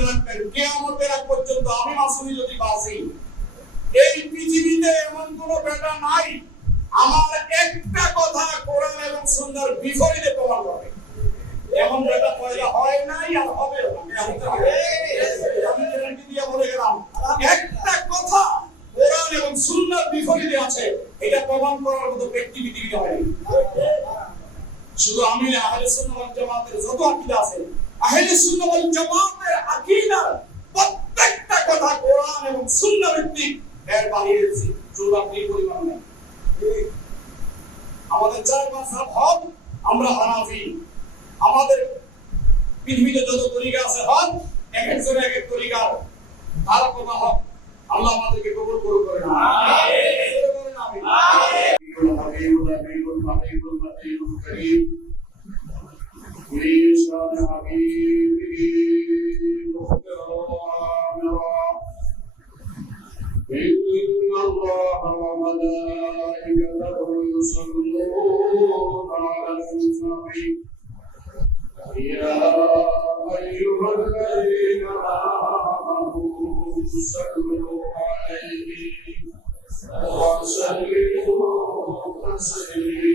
মনে রাখবেন, কিয়ামতের আগ পর্যন্ত আমি মাসুমি যদি বাঁচি, এই পৃথিবীতে এমন কোন বেটা নাই আমার একটা কথা কোরআন এবং সুন্নাহর বিপরীতে প্রমাণ করে। এমন বেটা পয়দা হয় নাই আর হবে না। আমি গ্যারান্টি দিয়ে বলে গেলাম, একটা কথা কোরআন এবং সুন্নাহর বিপরীতে আছে, এটা প্রমাণ করার মতো ব্যক্তি পৃথিবীতে হয়নি। শুধু আমি না, আহলে সুন্নাহ ওয়াল জামাতের যত আকীদা আছে, আহলে সুন্নাহ ওয়াল জামাতের আকীদার প্রত্যেকটা কথা কোরআন এবং সুন্নাহ ভিত্তিক, এর বাইরে চুলবাকি পরিমাণ নেই। আমাদের চার মাযহাব হক, আমরা হানাফি। আমাদের পৃথিবীতে যত তরিকা আছে হক, এক একজন এক এক তরিকার, তার কথা হক। আল্লাহ আমাদেরকে কবুল করুন। আমিন। আমিন। ولسان حبيبه مختارا إن الله وملائكته يصلون على النبي يا أيها الذين آمنوا صلوا عليه وسلموا تسليما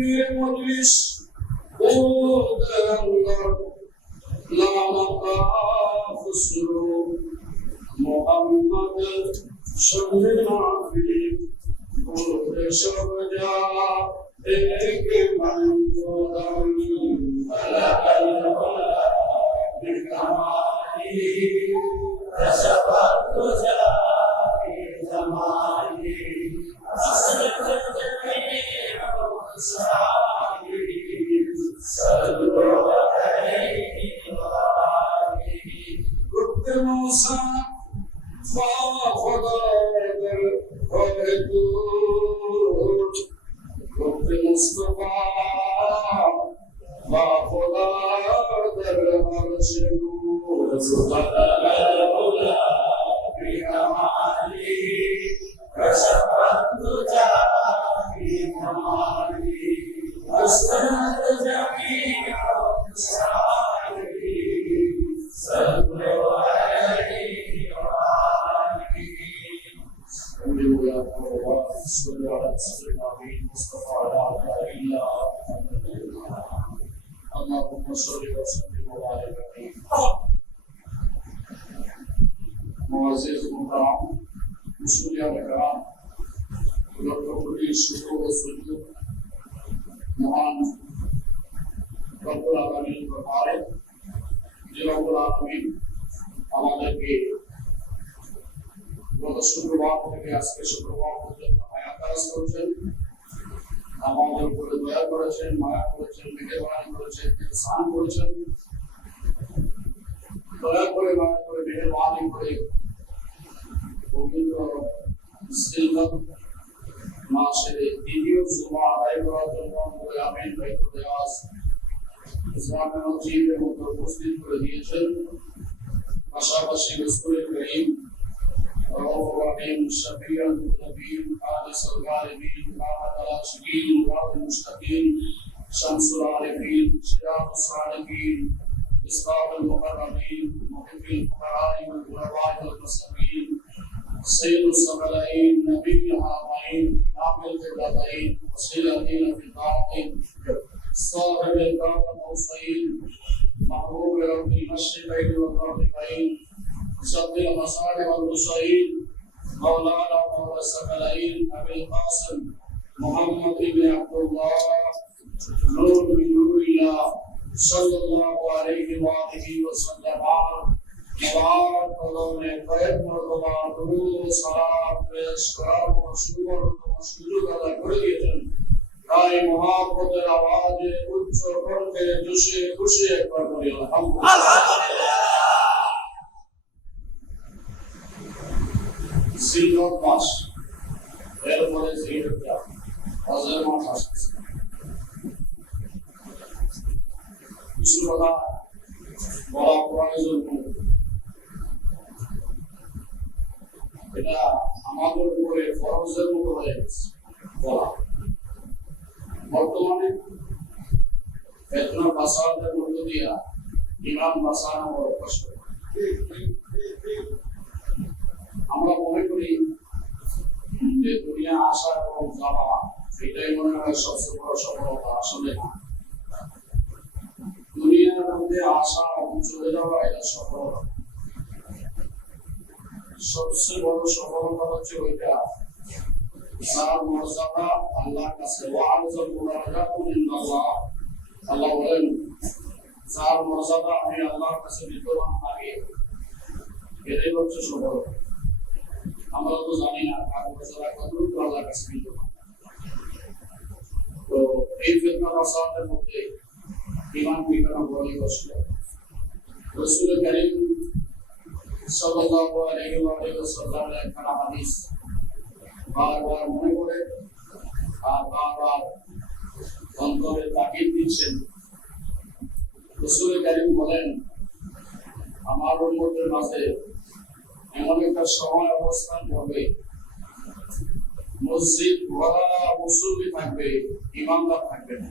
পীর মজলিস ওদের অন্তর লামাকা খুসরু মোহাম্মদ শরীফি ওরে সবজা এক মনজুরম আলাল হুলা বিকামালি রশফাত তুজা জামালি আসরত জমিল সালি সাল্লু আলাইহি ওয়া আলিহি রুত মুসা ফাখদার ওয়াদুত রুত মুস্তাফা ফাখদার আরশুত সুবহানাল হুলা বিকামালি রশফাত তুজা বিকামালি আসরত জমিল সালি সাল্লু আলাইহি ওয়া আলিহি صلى على سيدنا المصطفى وعلى اله اللهم صل وسلم وبارك عليه معزز محترم مسلمان کرام ربی شکر و سجود মহান রব্বুল আলামিন দরবারে যে রব্বুল আলামিন আমাদেরকে গত শুক্রবার থেকে আজকে শুক্রবার পর্যন্ত হায়াত দারাজ করেছেন, আমাদের উপরে দয়া করেছেন, মায়া করেছেন, মেহেরবানি করেছেন, ইহসান করেছেন। দয়া করে মায়া করে মেহেরবানি করে পবিত্র ইস্তিগফার মাসের দ্বিতীয় জুমা আদায় করার জন্য বলে আমিন বাইতুল ইয়াস ইসলামের মসজিদের মধ্যে উপস্থিত করে দিয়েছেন। পাশাপাশি রাসূলুল করিম رؤوف رحيم شفيع المذنبين خالص الغالبين كافة العاشقين مراد المشتاقين شمس العارفين شراط الصالحين مصباح المقربين محب الفقراء والغرباء والمساكين سيد الثقلين نبي الهامين إمام القبلتين وسيلتين في الدارين صاحب الكعبة القوسين محبوب رب المشرقين والمغربين سد المصالح والبصير مولانا ومولى الثقلين ابي القاسم محمد بن عبد الله نور من نور الله صلى الله عليه واله وسلم مبارك قولون خير مرتبہ درود و سلام پیش کرام و شکر و سجود ادا করে দিয়েছেন। তাই মহাব্বতের আওয়াজে উচ্চ কণ্ঠে জোশে খুশি একবার বলি আলহামদুলিল্লাহ। জিলহজ মাস এরপরে জিলহিজ্জা হজের মাস আসছে। কিছু কথা বলা প্রয়োজন, এটা আমাদের উপরে ফরজের মতো হয়ে গেছে বলা। বর্তমানে ফিতনা ফাসাদের মধ্য দিয়া ইমান বাঁচানো বড় কষ্ট। আমরা মনে করি যে দুনিয়া আসা এবং যাওয়া এটাই মনে হয় সবচেয়ে বড় সফলতা। আসলে না, দুনিয়ার মধ্যে আসা এবং চলে যাওয়া এটা সফলতা। সবচেয়ে বড় সফলতা হচ্ছে ওইটা যার মর্যাদা আল্লাহর কাছে আল্লাহ বলেন যার মর্যাদা আমি আল্লাহর কাছে বিদ্যমান থাকি, এটাই হচ্ছে সফলতা। আমরা তো জানি না কার মর্যাদা কতটুকু আল্লাহর কাছে বিদ্যমান। তো এই ফিতনা ফাসাদের মধ্যে ঈমান বিজ্ঞান বড়ই কষ্ট। রাসূল কারীম সাল্লাল্লাহু আলাইহি ওয়া সাল্লামের একটা হাদিস বারবার মনে করে আর বারবার অন্তরে তাকিদ দিচ্ছেন। রাসূল কারীম বলেন, আমার উম্মতের মাঝে এমন একটা সময় অবস্থান হবে, মসজিদ ভরা মুসল্লি থাকবে, ইমামদার থাকবে না।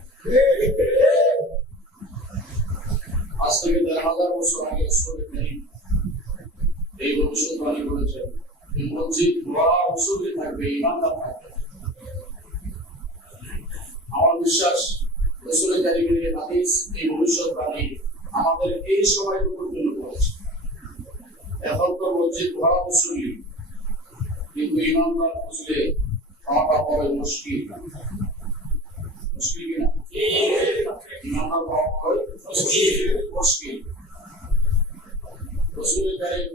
আজ থেকে ১,০০০ বছর আগে রাসূল কারীম এই ভবিষ্যৎবাণী করেছেন, মসজিদ ভরা মুসল্লি থাকবে, ইমামদার থাকবে না। আমার বিশ্বাস রাসূল কারীমের হাদিস এই ভবিষ্যৎবাণী আমাদের এই সময়টুকুর জন্য বলেছে। এখন তো মসজিদ ভরা মুসল্লি, কিন্তু ইমানদার খুঁজলে পাওয়াটা বড় মুশকিল। মুশকিল কিনা? ইমানদার পাওয়া বড় মুশকিল। রাসূল কারীম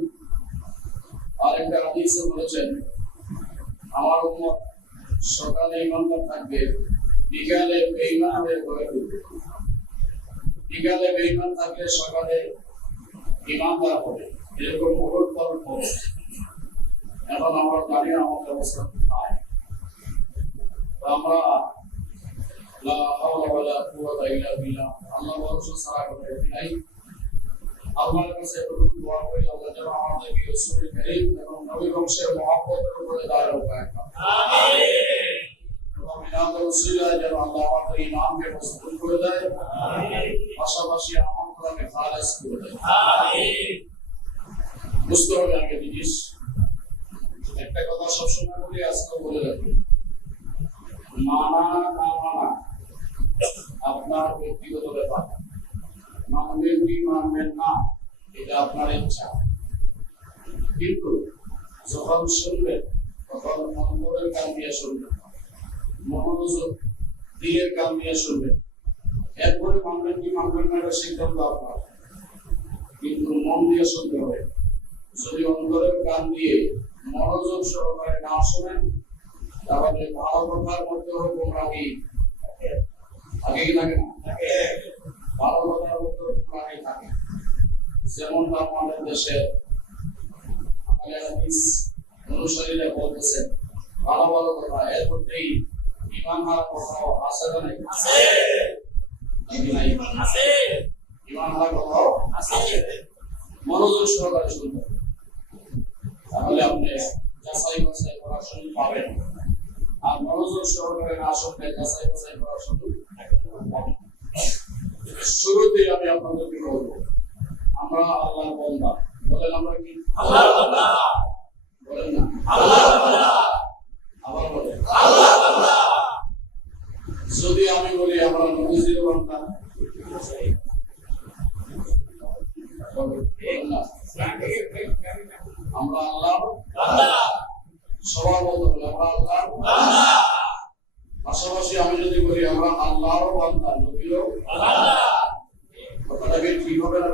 আরেকটা হাদিসে বলেছেন, আমার উম্মত সকালে ইমানদার থাকবে, বিকালে বেঈমান হয়ে ঘরে ঢুকবে। বিকালে বেঈমান থাকলে সকালে ইমানদার হবে, এরকম বহুত ফল হবে। এখন আমার দাঁড়িয়ে আমাদের অবস্থা কোথায়? আমরা লা হাওলা ওয়ালা কুওয়াতা ইল্লা বিল্লাহ, আল্লাহ ভরসা ছাড়া কোনো গতি নাই। আল্লাহর কাছে এতটুকু দোয়া করি, আল্লাহ যেন আমাদেরকে রাসূল কারীম এবং নবী বংশের মহব্বতের উপরে দাঁড়ানো রাখেন। আমিন। এবং মিলাদ রাসূলুল্লাহ যেন আল্লাহ আমাদের ঈমানকে মজবুত করে দেয়, আমিন। পাশাপাশি আমলকে খালেস করে দেয়, আমিন। বুঝতে হবে আগে জিনিস, একটা কথা সবসময় বলি, আজকে বলে রাখি, মানা না মানা আপনার ব্যক্তিগত ব্যাপার। মানবেন কি মানবেন না এটা আপনার ইচ্ছা, কিন্তু যখন শুনবেন তখন অন্তরের কান দিয়ে শুনবেন, মনোযোগ দিলের কান দিয়ে শুনবেন। এরপরে মানবেন কি মানবেন না এটা সিদ্ধান্ত আপনার, কিন্তু মন দিয়ে শুনতে হবে। যদি অন্তরের কান দিয়ে মনোযোগ সহকারে না শোনেন, তাহলে ভালো কথার মধ্যেও গোমরাহি আগে থাকে না, ভালো কথার মধ্যেও গোমরাহি থাকে। যেমন আমাদের দেশে অনুসারীরা বলতেছেন ভালো ভালো কথা, এর মধ্যেই ইমান হারা কথাও আছে না? ইমান হারা কথাও আছে। মনোযোগ সহকারে শুনবেন, তাহলে আপনি যাচাই বাছাই করার সুযোগ পাবেন। আর মনোযোগ সহকারে না শুনলে যাচাই বাছাই করার সুযোগ পাবেন। শুরুতেই আমি আপনাদেরকে বলবো, আমরা আল্লাহর বান্দা। বলেন আমরা কি আল্লাহর বান্দা? বলেন না আল্লাহর বান্দা। আবার বলেন আল্লাহর বান্দা। যদি আমি বলি আমরা নবীজির বান্দা, আমরা আল্লাহর বান্দা, সবার বলতে হবে আমরা আল্লাহর বান্দা। পাশাপাশি আমি যদি বলি আমরা আল্লাহর বান্দা, নবীরও বান্দা, কথাটা কি ঠিক হবে না?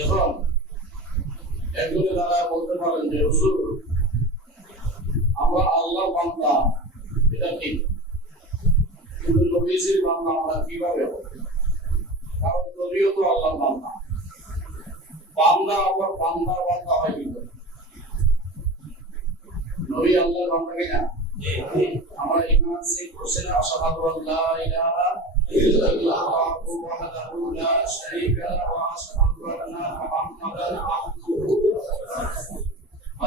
এখন একজনে দ্বারা বলতে পারেন যে হুজুর আমরা আল্লাহর বান্দা, এটা ঠিক, কিন্তু নবীজির বান্দা আমরা কিভাবে হব? কারণ নবীও তো আল্লাহর বান্দা। বান্দা আবার বান্দার বান্দা হয় কি করে? নবী আল্লাহর বান্দা কিনা? আমরা ঈমান ঠিক করছি না, আশহাদু আল্লা ইলাহা ইল্লাল্লাহু ওয়াহদাহু লা শারীকা লাহু ওয়া আশহাদু আন্না মুহাম্মাদান আবদুহু ওয়া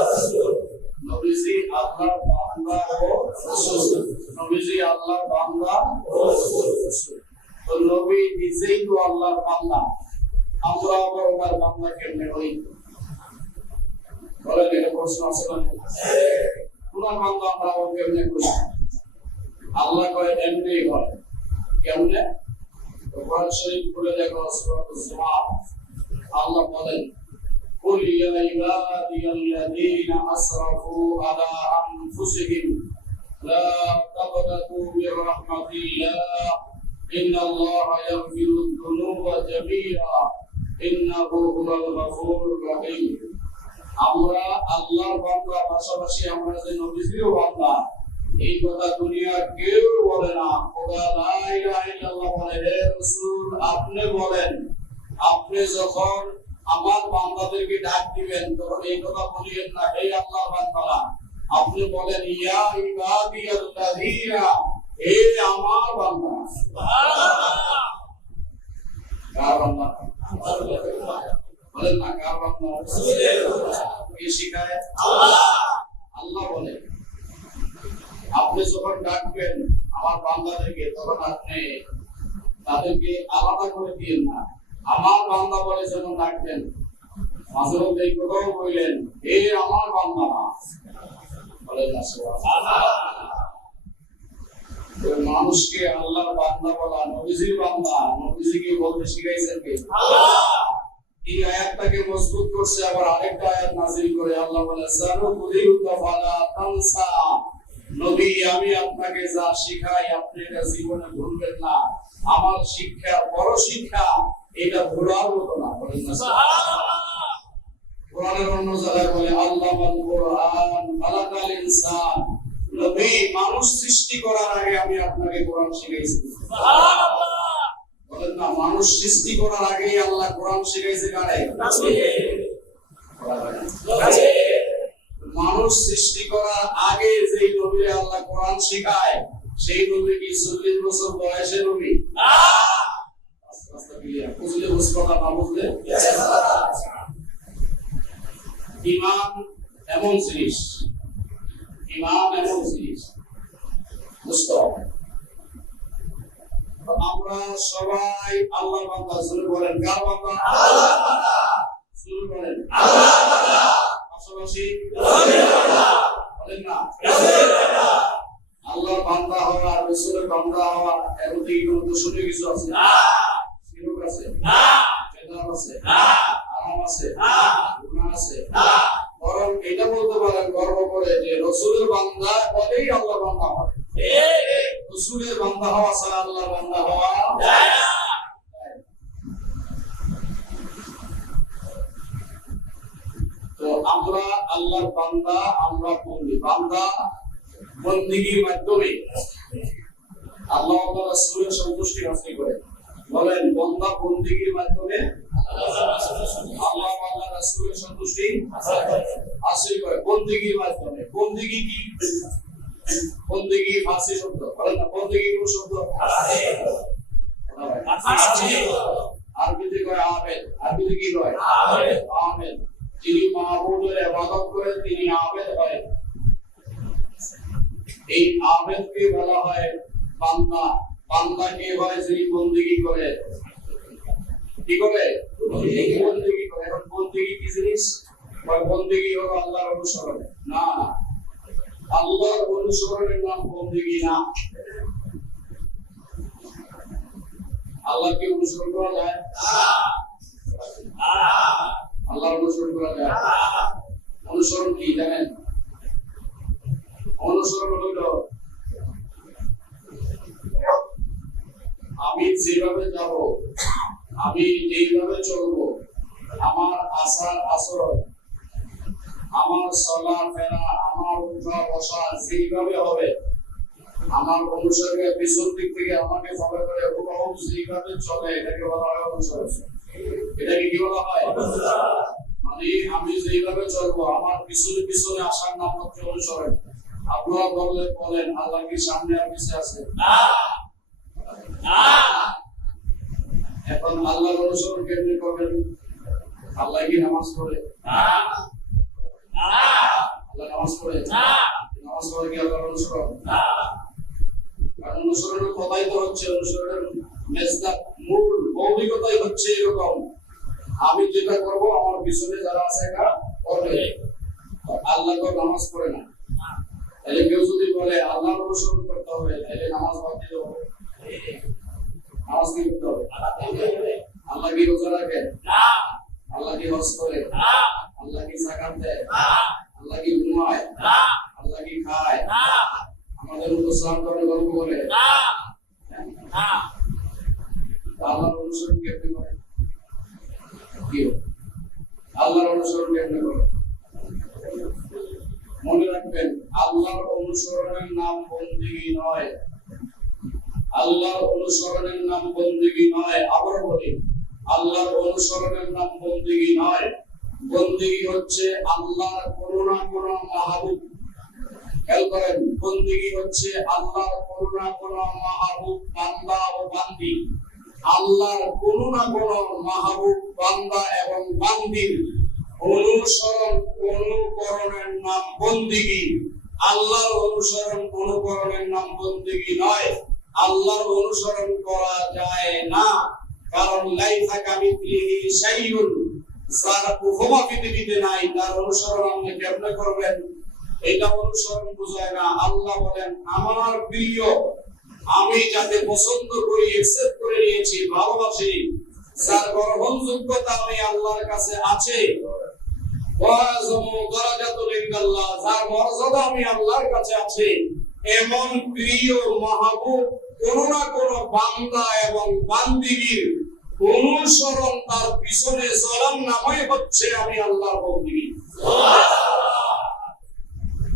রাসূলুহু। নবীজি আল্লাহর বান্দা ও রাসূল, নবীজি আল্লাহর বান্দা ও রাসূল। তো নবী নিজেই তো আল্লাহর বান্দা, আমরা আবার ওনার বান্দা কেমনে হই? বলেন, এটা প্রশ্ন আছে না? ওনার বান্দা আমরা আবার কেমনে হই? আল্লাহ কয় এমনি হয়। কেমনে? কোরআন শরীফ খুলে দেখো, সূরাতুল জুমার, আল্লাহ বলেন কুল ইয়া ইবাদিয়াল্লাযীনা আসরাফু আলা আনফুসিহিম লা তাকনাতু মির রাহমাতিল্লাহ ইন্নাল্লাহা ইয়াগফিরুয যুনুবা জামিআ ইন্নাহু হুয়াল গফুরুর রহিম। আমরা আল্লাহর বান্দা, পাশাপাশি আমরা যে নবীজিরও বান্দা, এই কথা দুনিয়ার কেউ বলে না। খোদা লা ইলাহা ইল্লাল্লাহ বলে, হে রাসূল আপনি বলেন, আপনি যখন আমার বান্দাদেরকে ডাক দিবেন তখন এই কথা বলিয়েন না হে আল্লাহর বান্দারা, আপনি বলেন ইয়া ইবাদিয়াল্লাযীনা, হে আমার বান্দারা। সুবহানাল্লাহ। কার বান্দা? বলেন না কার বান্দা? রাসূলের। কে শিখায়? আল্লাহ। আল্লাহ বলে আপনি যখন ডাকবেন আমার বান্দাদেরকে তখন আপনি তাদেরকে আলাদা করে দিয়েন না, আমার বান্দা বলে যেমন ডাকবেন। মাঝে মধ্যে এই কথাও বললেন হে আমার বান্দারা। বলেন না সুবহানাল্লাহ। মানুষকে আল্লাহর বান্দা বলা, নবীজির বান্দা, নবীজিকে বলতে শিখাইছেন কে? আল্লাহ। এই আয়াতটাকে মজবুত করছে আবার আরেকটা আয়াত নাযিল করে আল্লাহ বলে সানুকুরিউকা ফালা তানসা। নবী আমি আপনাকে যা শিখাই আপনি এটা জীবনে ভুলবেন না। আমার শিক্ষা বড় শিক্ষা, এটা ভুলার মতো না। বলেন না সুবহানাল্লাহ। কোরআনের অন্য জায়গায় বলে আল্লামাল কোরআন খালাকাল ইনসান। নবী মানুষ সৃষ্টি করার আগে আমি আপনাকে কোরআন শিখাইছি। সুবহানাল্লাহ। বলেন না, মানুষ সৃষ্টি করার আগেই আল্লাহ কোরআন শিখাইছে কারে? মানুষ সৃষ্টি করার আগে যেই নবীরে আল্লাহ কোরআন শিখায় সেই নবী কি 40 বছর বয়সে নবী? না। আস্তে ক্লিয়ার বুঝলে বুঝবা না বুঝলে? ঈমান এমন জিনিস, ঈমান এমন জিনিস বুঝতে হবে। আমরা সবাই আল্লাহর বান্দা। শুরু করেন কার বান্দা? আল্লাহর বান্দা। শুরু করেন আল্লাহর বান্দা। পাশাপাশি রাসূলের বান্দা। বলেন না রাসূলের বান্দা। আল্লাহর বান্দা হওয়া আর রাসূলের বান্দা হওয়া এর মধ্যে কি কোনো দুশমনী কিছু আছে? না। শিরক আছে? না। বেদাত আছে? না। আরাম আছে? না। গুনাহ আছে? না। বরং এটা বলতে পারেন গর্ব করে যে রাসূলের বান্দা বলেই আল্লাহর বান্দা হয়। রাসূলের বান্দা হওয়া ছাড়া আল্লাহর বান্দা হওয়া যায় না। তো আমরা আল্লাহর বান্দা, আমরা বন্দী। বান্দা বন্দেগীর মাধ্যমে আল্লাহ ও তাআলা রাসূলের সন্তুষ্টি হাসিল করে। বলেন বান্দা বন্দেগীর মাধ্যমে আল্লাহ ও আল্লাহর রাসূলের সন্তুষ্টি হাসিল করে। বন্দেগীর মাধ্যমে। বন্দেগী কি? বন্দেগী ফারসি শব্দ। বলেন না বন্দেগী কোন শব্দ? ফারসি। আরবিতে কয় আবেদ। আরবিতে কি কয়? আবেদ। আবেদ। যিনি মাবুদের ইবাদত করে তিনি আবেদ হয়। এই আবেদকে বলা হয় বান্দা। বান্দা কে হয়? যিনি বন্দেগী করে। কি করে? বন্দেগী করে। এখন বন্দেগী কি জিনিস? বন্দেগী হলো আল্লাহর অনুসরণ। না, আল্লাহর অনুসরণের নাম বন্দেগী না। আল্লাহকে অনুসরণ করা যায়? আল্লাহর অনুসরণ করা যায়? অনুসরণ কি জানেন? অনুসরণ হলো আমি যেভাবে যাব, আমি যেভাবে চলবো, আমার আচার আচরণ, আমার চলাফেরা, আমার উঠা বসা যেভাবে হবে, আমার অনুসরণের পিছন দিক থেকে আমাকে ফলো করে হুবহু যেভাবে চলে, এটাকে বলা হয় অনুসরণ। এটাকে কি বলা হয়? মানে আমি যেভাবে চলবো, আমার পিছনে পিছনে আসার নাম হচ্ছে অনুসরণ। আপনারা বলেন আল্লাহ কি সামনে আর পিছে আছে? না। এখন আল্লাহর অনুসরণ কেমনে করবেন? আল্লাহ কি নামাজ পড়ে? না। আল্লাহ নামাজ পড়ে? না। নামাজ পড়ে কি আল্লাহর অনুসরণ? না। কারণ অনুসরণের কথাই তো হচ্ছে, অনুসরণের মেজদাক মূল মৌলিকতাই হচ্ছে এরকম, আমি যেটা করব আমার পিছনে যারা আছে এটা করবে। আল্লাহ তো নামাজ পড়ে না, তাহলে কেউ যদি বলে আল্লাহর অনুসরণ করতে হবে, তাহলে নামাজ বাদ দিতে হবে। নামাজ কি করতে হবে? আল্লাহ কি রোজা রাখে? না। আল্লাহ কি হজ করে? না। আল্লাহ কি যাকাত দেয়? না। আল্লাহ কি ঘুমায়? না। আল্লাহ কি খায়? না। আমাদের মুসলমান করে গর্ব করে? না। না। আল্লাহর অনুসরণ কেমনে করে? কি আল্লাহর অনুসরণ কেমনে করে? মনে রাখবেন, আল্লাহর অনুসরণের নাম বন্দেগী নয়। আল্লাহর অনুসরণের নাম বন্দেগী নয়। আবার বলি, আল্লাহর অনুসরণের নাম বন্দেগী নয়। বন্দেগী হচ্ছে আল্লাহর কোনো না কোনো মাহবুব। খেয়াল করেন, বন্দেগী হচ্ছে আল্লাহর কোনো না কোনো মাহবুব বান্দা ও বান্দি। আল্লাহর কোনো না কোনো মাহবুব বান্দা এবং বান্দির অনুসরণ অনুকরণের নাম বন্দেগী। আল্লাহর অনুসরণ অনুকরণের নাম বন্দেগী নয়। আল্লাহর অনুসরণ করা যায় না, কারণ লাইসা কামিথলিহি শাইউন, যার উপমা পৃথিবীতে নাই, তার অনুসরণ আপনি কেমনে করবেন? এটা অনুসরণ বোঝায় না। আল্লাহ বলেন আমার প্রিয়, আমি যাকে পছন্দ করি, একসেপ্ট করে নিয়েছি, ভালোবাসি, যার গ্রহণযোগ্যতা আমি আল্লাহর কাছে আছে, যার মর্যাদা আমি আল্লাহর কাছে আছে, এমন প্রিয় মাহবুব কোন না কোন বান্দা এবং বান্দিগির অনুসরণ, তার পিছনে চলার নামই হচ্ছে আমি আল্লাহর বন্দী।